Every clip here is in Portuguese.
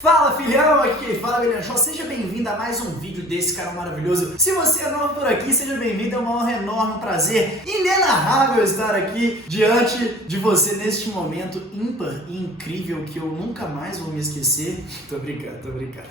Fala filhão, aqui quem fala é o William Shaw, seja bem-vindo a mais um vídeo desse canal maravilhoso. Se você é novo por aqui, seja bem-vindo, é uma honra enorme, um prazer inenarrável estar aqui diante de você neste momento ímpar e incrível que eu nunca mais vou me esquecer. Tô brincando.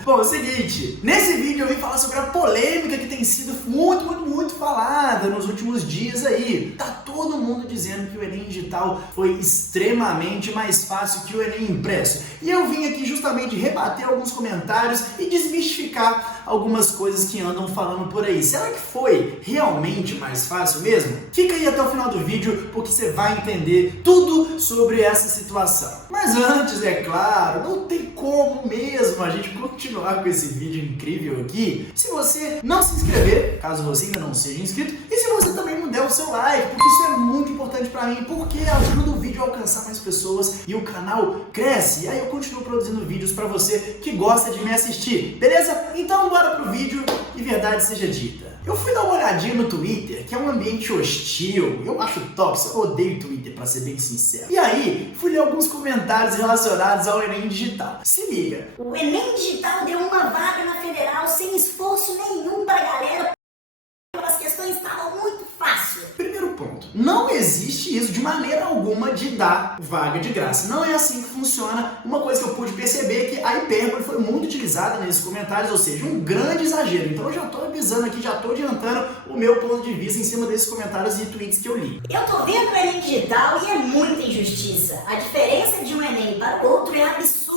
Bom, é o seguinte, nesse vídeo eu vim falar sobre a polêmica que tem sido muito falada nos últimos dias aí. Tá todo mundo dizendo que o Enem Digital foi extremamente mais fácil que o Enem Impresso. E eu vim aqui justamente rebater alguns comentários e desmistificar algumas coisas que andam falando por aí. Será que foi realmente mais fácil mesmo? Fica aí até o final do vídeo porque você vai entender tudo sobre essa situação. Mas antes, é claro, não tem como mesmo a gente continuar com esse vídeo incrível aqui se você não se inscrever, caso você ainda não seja inscrito, e se você também não der o seu like, porque isso é muito importante pra mim, porque ajuda o vídeo a alcançar mais pessoas e o canal cresce. E aí eu continuo produzindo vídeos pra você que gosta de me assistir, beleza? Então bora pro vídeo e verdade seja dita. Eu fui dar uma olhadinha no Twitter, que é um ambiente hostil, eu acho tóxico, eu odeio Twitter pra ser bem sincero. E aí, fui ler alguns comentários relacionados ao Enem Digital. Se liga. O Enem Digital deu uma vaga na Federal sem esforço nenhum pra galera, as questões estavam muito fáceis. Primeiro ponto, não existe isso de maneira alguma de dar vaga de graça. Não é assim que funciona. Uma coisa que eu pude perceber é que a hipérbole foi muito utilizada nesses comentários, ou seja, um grande exagero. Então eu já tô avisando aqui, já tô adiantando o meu ponto de vista em cima desses comentários e tweets que eu li. Eu tô vendo o Enem Digital e é muita injustiça. A diferença de um Enem para o outro é absurda.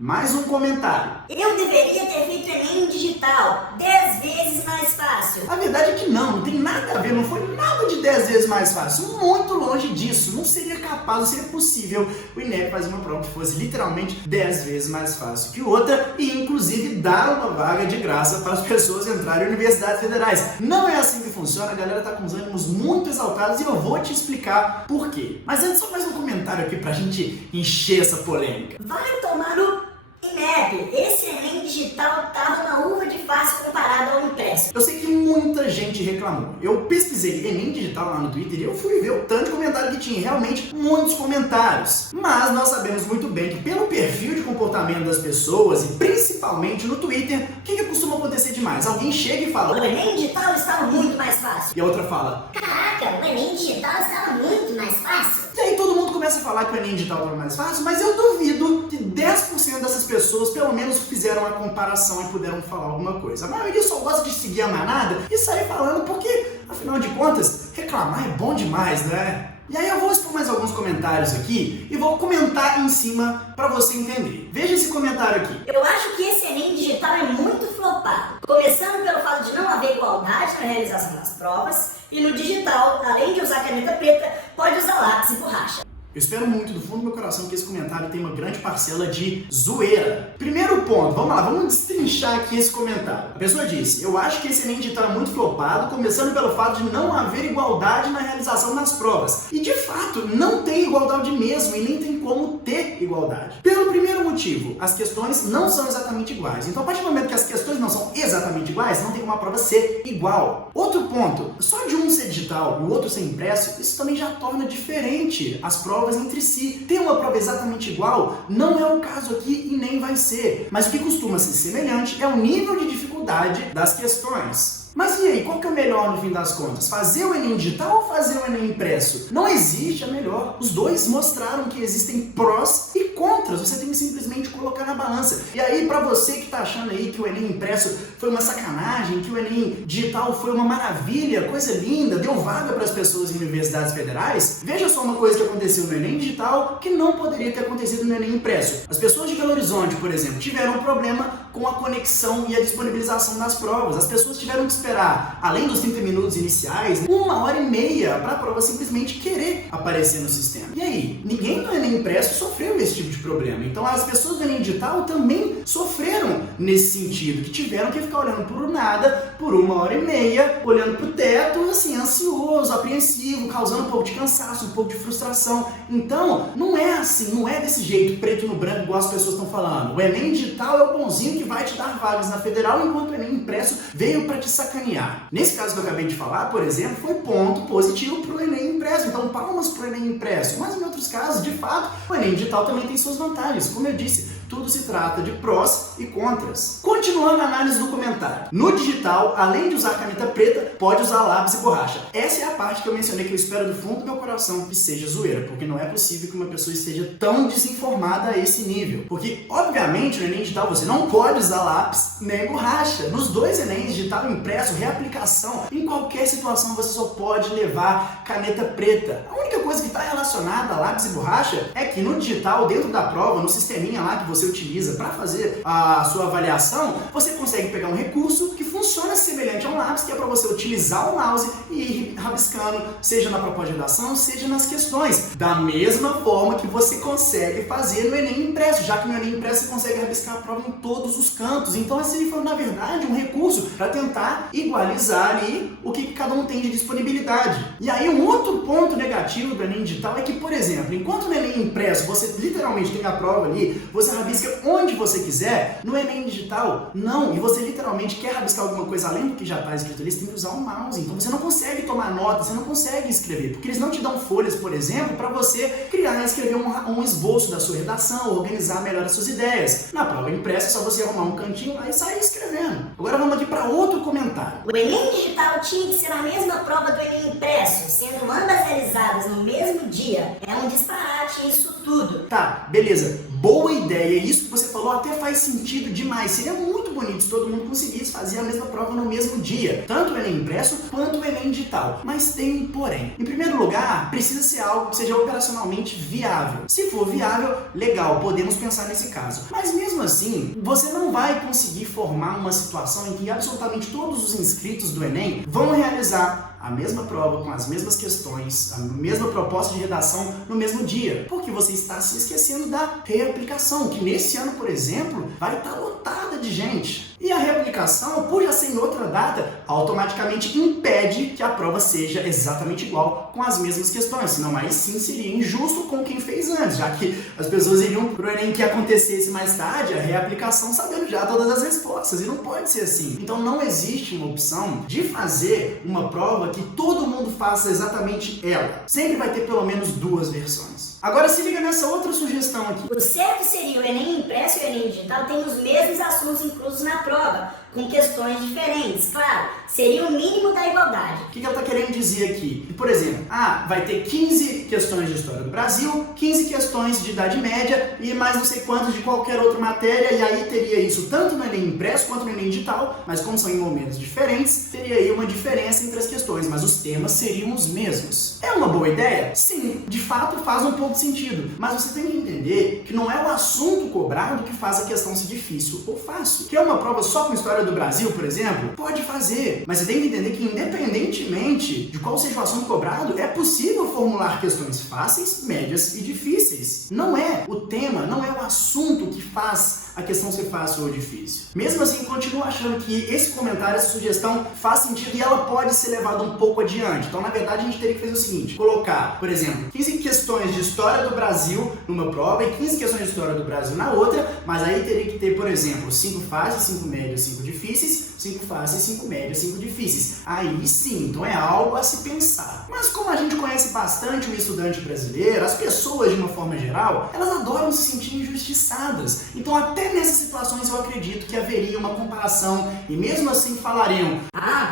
Mais um comentário. Eu deveria ter feito Enem Digital 10 vezes mais fácil. A verdade é que não tem nada a ver, não foi nada de 10 vezes mais fácil, muito longe disso, não seria capaz, não seria possível o INEP fazer uma prova que fosse literalmente 10 vezes mais fácil que outra e inclusive dar uma vaga de graça para as pessoas entrarem em universidades federais. Não é assim que funciona, a galera tá com os ânimos muito exaltados e eu vou te explicar por quê. Mas antes só mais um comentário aqui pra gente encher essa polêmica. Vai tomar no INEP, esse Enem Digital tava uma uva de fácil comparado ao impresso. Eu sei que muita gente reclamou. Eu pesquisei Enem Digital lá no Twitter e eu fui ver o tanto de comentário que tinha. Realmente, muitos comentários. Mas nós sabemos muito bem que pelo perfil de comportamento das pessoas e principalmente no Twitter, o que costuma acontecer demais? Alguém chega e fala: O Enem Digital estava muito mais fácil. E a outra fala: Caraca, o Enem Digital estava muito mais fácil. E aí todo mundo começa a falar que o Enem Digital estava mais fácil, mas eu duvido que 10% dessas pessoas pelo menos fizeram a comparação e puderam falar alguma coisa. A maioria só gosta de seguir a manada e sair falando porque, afinal de contas, reclamar é bom demais, né? E aí eu vou expor mais alguns comentários aqui e vou comentar em cima pra você entender. Veja esse comentário aqui. Eu acho que esse Enem Digital é muito flopado. Começando pelo fato de não haver igualdade na realização das provas e no digital, além de usar caneta preta, pode usar lápis e borracha. Eu espero muito do fundo do meu coração que esse comentário tenha uma grande parcela de zoeira. Primeiro ponto, vamos lá, vamos destrinchar aqui esse comentário. A pessoa disse: eu acho que esse Enem Digital é muito flopado, começando pelo fato de não haver igualdade na realização das provas. E de fato, não tem igualdade mesmo e nem tem como ter igualdade. Pelo primeiro motivo, as questões não são exatamente iguais. Então a partir do momento que as questões não são exatamente iguais, não tem como a prova ser igual. Outro ponto, só de um ser digital e o outro ser impresso, isso também já torna diferente as provas entre si. Ter uma prova exatamente igual não é o caso aqui e nem vai ser. Mas o que costuma ser semelhante é o nível de dificuldade das questões. Mas e aí, qual que é o melhor no fim das contas? Fazer o Enem Digital ou fazer o Enem Impresso? Não existe a melhor. Os dois mostraram que existem prós e contras. Você tem que simplesmente colocar na balança. E aí, pra você que tá achando aí que o Enem Impresso foi uma sacanagem, que o Enem Digital foi uma maravilha, coisa linda, deu vaga para as pessoas em universidades federais, veja só uma coisa que aconteceu no Enem Digital que não poderia ter acontecido no Enem Impresso. As pessoas de Belo Horizonte, por exemplo, tiveram um problema com a conexão e a disponibilização das provas. As pessoas tiveram que esperar, além dos 30 minutos iniciais, 1h30 para a prova simplesmente querer aparecer no sistema. E aí, ninguém no Enem Impresso sofreu esse tipo de problema. Então as pessoas do Enem Digital também sofreram nesse sentido, que tiveram que ficar olhando por nada por 1h30, olhando pro teto, assim, ansioso, apreensivo, causando um pouco de cansaço, um pouco de frustração. Então, não é assim, não é desse jeito, preto no branco, igual as pessoas estão falando. O Enem Digital é o bonzinho que vai te dar vagas na Federal, enquanto o Enem Impresso veio para te sacanear. Nesse caso que eu acabei de falar, por exemplo, foi ponto positivo pro Enem Impresso. Então, palmas pro Enem Impresso. Mas em outros casos, de fato, o Enem Digital também tem suas vantagens. Como eu disse, Tudo se trata de prós e contras. Continuando a análise do comentário. No digital, além de usar caneta preta, pode usar lápis e borracha. Essa é a parte que eu mencionei que eu espero do fundo do meu coração que seja zoeira, porque não é possível que uma pessoa esteja tão desinformada a esse nível. Porque, obviamente, no Enem digital você não pode usar lápis nem borracha. Nos dois Enems, digital e impresso, reaplicação, em qualquer situação você só pode levar caneta preta. A única coisa que está relacionada a lápis e borracha é que no digital, dentro da prova, no sisteminha lá que você utiliza para fazer a sua avaliação, você consegue pegar um recurso que funciona semelhante a um lápis, que é para você utilizar o mouse e ir rabiscando, seja na proposta de redação, seja nas questões. Da mesma forma que você consegue fazer no Enem impresso, já que no Enem impresso você consegue rabiscar a prova em todos os cantos. Então esse foi, na verdade, um recurso para tentar igualizar ali o que cada um tem de disponibilidade. E aí um outro ponto negativo do Enem digital é que, por exemplo, enquanto no Enem impresso você literalmente tem a prova ali, você rabisca onde você quiser, no Enem digital não, e você literalmente quer rabiscar alguma coisa além do que já está escrito ali, você tem que usar o mouse. Então você não consegue tomar nota, você não consegue escrever, porque eles não te dão folhas, por exemplo, para você criar e escrever um esboço da sua redação, organizar melhor as suas ideias. Na prova impressa é só você arrumar um cantinho lá e sair escrevendo. Agora vamos aqui para outro comentário. O Enem digital tinha que ser a mesma prova do Enem impresso, sendo ambas realizadas no mesmo dia. É um disparate isso tudo. Tá, beleza. Boa ideia. Isso que você falou até faz sentido demais. Seria muito bonito se todo mundo conseguisse fazer a mesma prova no mesmo dia. Tanto o Enem impresso quanto o Enem digital. Mas tem um porém. Em primeiro lugar, precisa ser algo que seja operacionalmente viável. Se for viável, legal, podemos pensar nesse caso. Mas mesmo assim, você não vai conseguir formar uma situação em que absolutamente todos os inscritos do Enem vão realizar a mesma prova, com as mesmas questões, a mesma proposta de redação no mesmo dia, porque você está se esquecendo da reaplicação, que nesse ano, por exemplo, vai estar lotada de gente. E a reaplicação, por já ser em outra data, automaticamente impede que a prova seja exatamente igual com as mesmas questões, senão aí sim seria injusto com quem fez antes, já que as pessoas iriam pro Enem que acontecesse mais tarde, a reaplicação sabendo já todas as respostas, e não pode ser assim. Então não existe uma opção de fazer uma prova que todo mundo faça exatamente ela. Sempre vai ter pelo menos duas versões. Agora se liga nessa outra sugestão aqui. O certo seria o Enem impresso e o Enem digital têm os mesmos assuntos inclusos na prova, com questões diferentes. Claro, seria o mínimo da igualdade. O que ela está querendo dizer aqui? Por exemplo, vai ter 15 questões de História do Brasil, 15 questões de Idade Média e mais não sei quantas de qualquer outra matéria, e aí teria isso tanto no Enem impresso quanto no Enem digital, mas como são em momentos diferentes, teria aí uma diferença entre as questões, mas os temas seriam os mesmos. É uma boa ideia? Sim, de fato faz um pouco de sentido, mas você tem que entender que não é o assunto cobrado que faz a questão ser difícil ou fácil. Que é uma prova só com História do Brasil, por exemplo, pode fazer, mas você tem que entender que independentemente de qual seja o assunto cobrado, é possível formular questões fáceis, médias e difíceis. Não é o tema, não é o assunto que faz a questão ser fácil ou difícil. Mesmo assim, continuo achando que esse comentário, essa sugestão faz sentido e ela pode ser levada um pouco adiante. Então, na verdade, a gente teria que fazer o seguinte, colocar, por exemplo, 15 questões de História do Brasil numa prova e 15 questões de História do Brasil na outra, mas aí teria que ter, por exemplo, 5 fáceis, 5 médias, 5 difíceis, 5 fáceis, 5 médias, 5 difíceis. Aí sim, então é algo a se pensar. Mas como a gente conhece bastante o estudante brasileiro, as pessoas de uma forma geral, elas adoram se sentir injustiçadas. Então até nessas situações eu acredito que haveria uma comparação e mesmo assim falariam: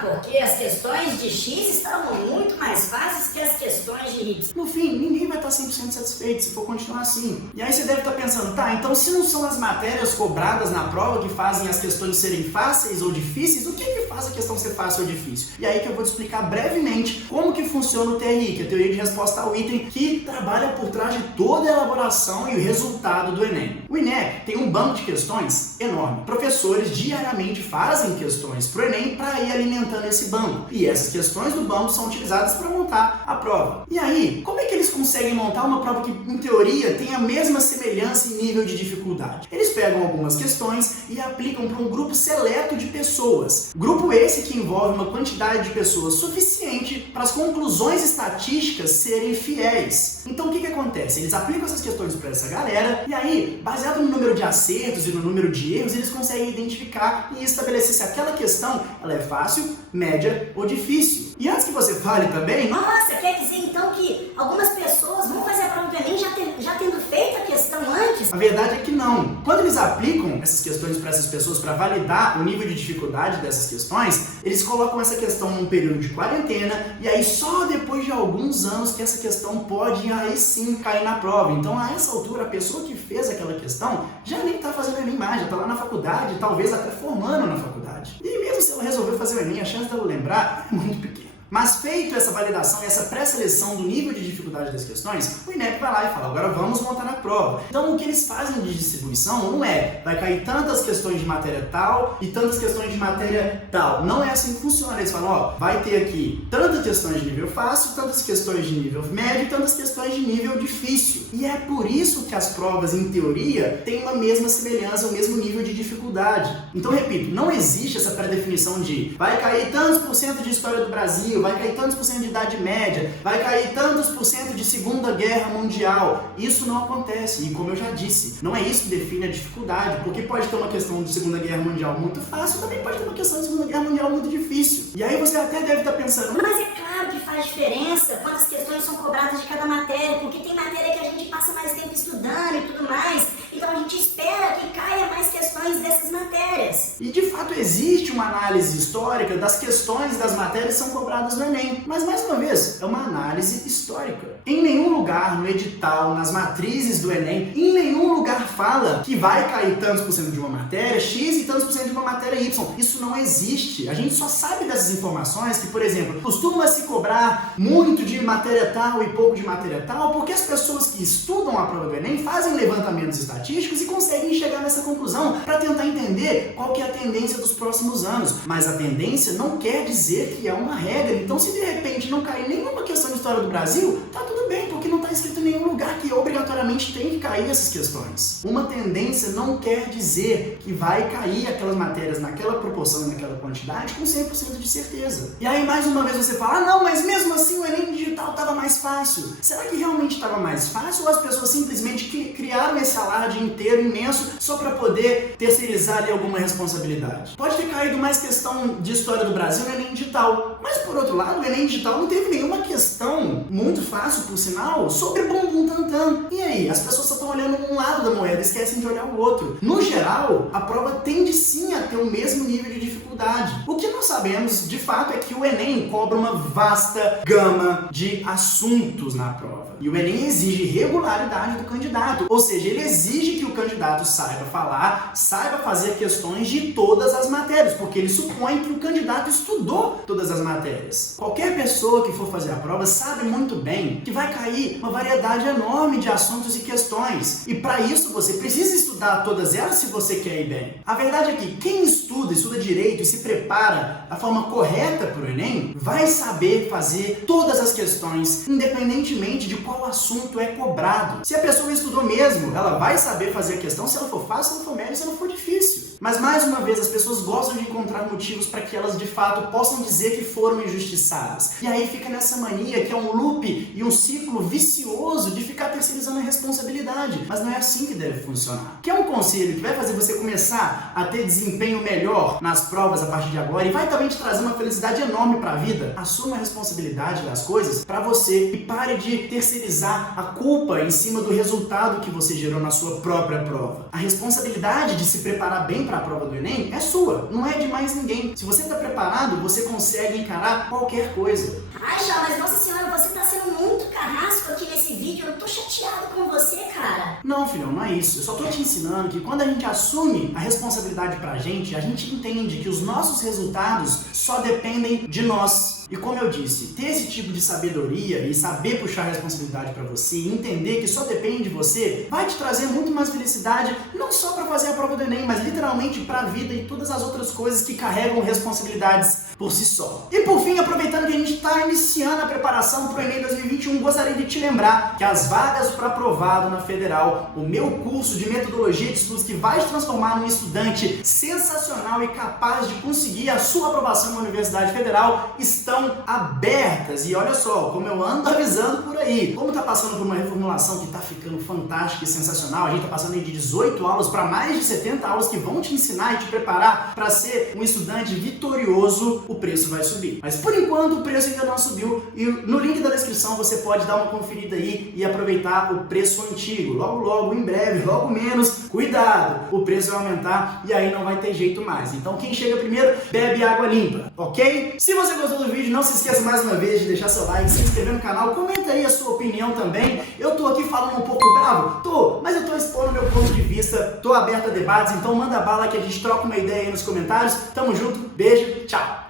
porque as questões de X estavam muito mais fáceis que as questões de Y. No fim, ninguém vai estar 100% satisfeito se for continuar assim. E aí você deve estar pensando, então se não são as matérias cobradas na prova que fazem as questões serem fáceis ou difíceis, o que faz a questão ser fácil ou difícil? E aí que eu vou te explicar brevemente como que funciona o TRI, que é a Teoria de Resposta ao Item, que trabalha por trás de toda a elaboração e o resultado do Enem. O INEP tem um banco de questões enorme. Professores diariamente fazem questões para o Enem para ir alimentando esse banco. E essas questões do banco são utilizadas para montar a prova. E aí, como é que eles conseguem montar uma prova que, em teoria, tem a mesma semelhança em nível de dificuldade? Eles pegam algumas questões e aplicam para um grupo seleto de pessoas. Grupo esse que envolve uma quantidade de pessoas suficiente para as conclusões estatísticas serem fiéis. Então o que acontece? Eles aplicam essas questões para essa galera e aí, baseado no número de acertos e no número de erros, eles conseguem identificar e estabelecer se aquela questão ela é fácil, média ou difícil. E antes que você fale também... Nossa, quer dizer então que algumas pessoas vão fazer a prova do Enem já tendo feito a questão antes? A verdade é que não. Quando eles aplicam essas questões para essas pessoas para validar o nível de dificuldade dessas questões, eles colocam essa questão num período de quarentena e aí só depois de alguns anos que essa questão pode aí sim cair na prova. Então a essa altura a pessoa que fez aquela questão já nem está fazendo Enem mais, já está lá na faculdade, talvez até formando na faculdade. E mesmo se ela resolver fazer o Enem, a chance dela lembrar é muito pequena. Mas feito essa validação e essa pré-seleção do nível de dificuldade das questões, o INEP vai lá e fala, agora vamos montar a prova. Então o que eles fazem de distribuição não é, vai cair tantas questões de matéria tal e tantas questões de matéria tal. Não é assim que funciona. Eles falam, ó, vai ter aqui tantas questões de nível fácil, tantas questões de nível médio e tantas questões de nível difícil. E é por isso que as provas, em teoria, têm uma mesma semelhança, o mesmo nível de dificuldade. Então, repito, não existe essa pré-definição de vai cair tantos por cento de história do Brasil, vai cair tantos por cento de Idade Média, vai cair tantos por cento de Segunda Guerra Mundial. Isso não acontece. E como eu já disse, não é isso que define a dificuldade, porque pode ter uma questão de Segunda Guerra Mundial muito fácil, também pode ter uma questão de Segunda Guerra Mundial muito difícil. E aí você até deve estar pensando, mas é claro que faz diferença quantas questões são cobradas de cada matéria, porque tem matéria que a gente passa mais tempo estudando e tudo mais, então a gente espera que caia mais questões dessas matérias. E de fato existe uma análise histórica das questões das matérias que são cobradas no Enem, mas mais uma vez, é uma análise histórica. Em nenhum lugar no edital, nas matrizes do Enem, em nenhum lugar fala que vai cair tantos por cento de uma matéria X e tantos por cento de uma matéria Y. Isso não existe. A gente só sabe dessas informações que, por exemplo, costuma se cobrar muito de matéria tal e pouco de matéria tal, porque as pessoas que estudam a prova do Enem fazem levantamentos estatísticos e conseguem chegar nessa conclusão para tentar entender qual que é a tendência dos próximos anos. Mas a tendência não quer dizer que é uma regra. Então, se de repente não cair nenhuma questão de história do Brasil, tá tudo bem, porque não está escrito em nenhum lugar que obrigatoriamente tem que cair essas questões. Uma tendência não quer dizer que vai cair aquelas matérias naquela proporção e naquela quantidade com 100% de certeza. E aí, mais uma vez, você fala, ah, não, mas mesmo assim o Enem digital estava mais fácil. Será que realmente estava mais fácil ou as pessoas simplesmente criaram esse alarde inteiro, imenso, só para poder terceirizar ali alguma responsabilidade? Pode ter caído mais questão de história do Brasil no Enem digital, mas por outro lado, o Enem digital não teve nenhuma questão muito fácil, por sinal, sobre bumbum tantan. E aí, as pessoas só estão olhando um lado da moeda e esquecem de olhar o outro. No geral, a prova tende sim a ter o mesmo nível de dificuldade. O que nós sabemos, de fato, é que o Enem cobra uma vasta gama de assuntos na prova. E o Enem exige regularidade do candidato, ou seja, ele exige que o candidato saiba falar, saiba fazer questões de todas as matérias, porque ele supõe que o candidato estudou todas as matérias. Qualquer pessoa que for fazer a prova sabe muito bem que vai cair uma variedade enorme de assuntos e questões. E para isso você precisa estudar todas elas se você quer ir bem. A verdade é que quem estuda direito e se prepara da forma correta para o Enem, vai saber fazer todas as questões, independentemente de qual assunto é cobrado. Se a pessoa estudou mesmo, ela vai saber fazer a questão se ela for fácil, se ela for média, se ela for difícil. Mas mais uma vez, as pessoas gostam de encontrar motivos para que elas de fato possam dizer que foram injustiçadas. E aí fica nessa mania que é um loop e um ciclo vicioso de ficar terceirizando a responsabilidade. Mas não é assim que deve funcionar. Quer um conselho que vai fazer você começar a ter desempenho melhor nas provas a partir de agora e vai também te trazer uma felicidade enorme para a vida? Assuma a responsabilidade das coisas para você e pare de terceirizar a culpa em cima do resultado que você gerou na sua própria prova. A responsabilidade de se preparar bem para a prova do Enem é sua, não é de mais ninguém. Se você está preparado, você consegue encarar qualquer coisa. Ai, Chá, mas nossa senhora, você tá sendo muito carrasco aqui nesse vídeo. Eu tô chateado com você, cara. Não, filhão, não é isso. Eu só tô te ensinando que quando a gente assume a responsabilidade pra gente, a gente entende que os nossos resultados só dependem de nós. E como eu disse, ter esse tipo de sabedoria e saber puxar a responsabilidade para você e entender que só depende de você, vai te trazer muito mais felicidade, não só para fazer a prova do Enem, mas literalmente para a vida e todas as outras coisas que carregam responsabilidades por si só. E por fim, aproveitando que a gente está iniciando a preparação para o Enem 2021, gostaria de te lembrar que as vagas para aprovado na Federal, o meu curso de metodologia de estudos que vai te transformar num estudante sensacional e capaz de conseguir a sua aprovação na Universidade Federal, estão estão abertas. E olha só, como eu ando avisando por aí, como tá passando por uma reformulação que tá ficando fantástica e sensacional, a gente tá passando aí de 18 aulas para mais de 70 aulas que vão te ensinar e te preparar para ser um estudante vitorioso, o preço vai subir. Mas por enquanto o preço ainda não subiu e no link da descrição você pode dar uma conferida aí e aproveitar o preço antigo. Logo, em breve, logo menos, cuidado, o preço vai aumentar e aí não vai ter jeito mais. Então quem chega primeiro, bebe água limpa, ok? Se você gostou do vídeo, não se esqueça mais uma vez de deixar seu like, se inscrever no canal, comenta aí a sua opinião também. Eu tô aqui falando um pouco bravo? Tô, mas eu tô expondo meu ponto de vista, tô aberto a debates, então manda bala que a gente troca uma ideia aí nos comentários. Tamo junto, beijo, tchau!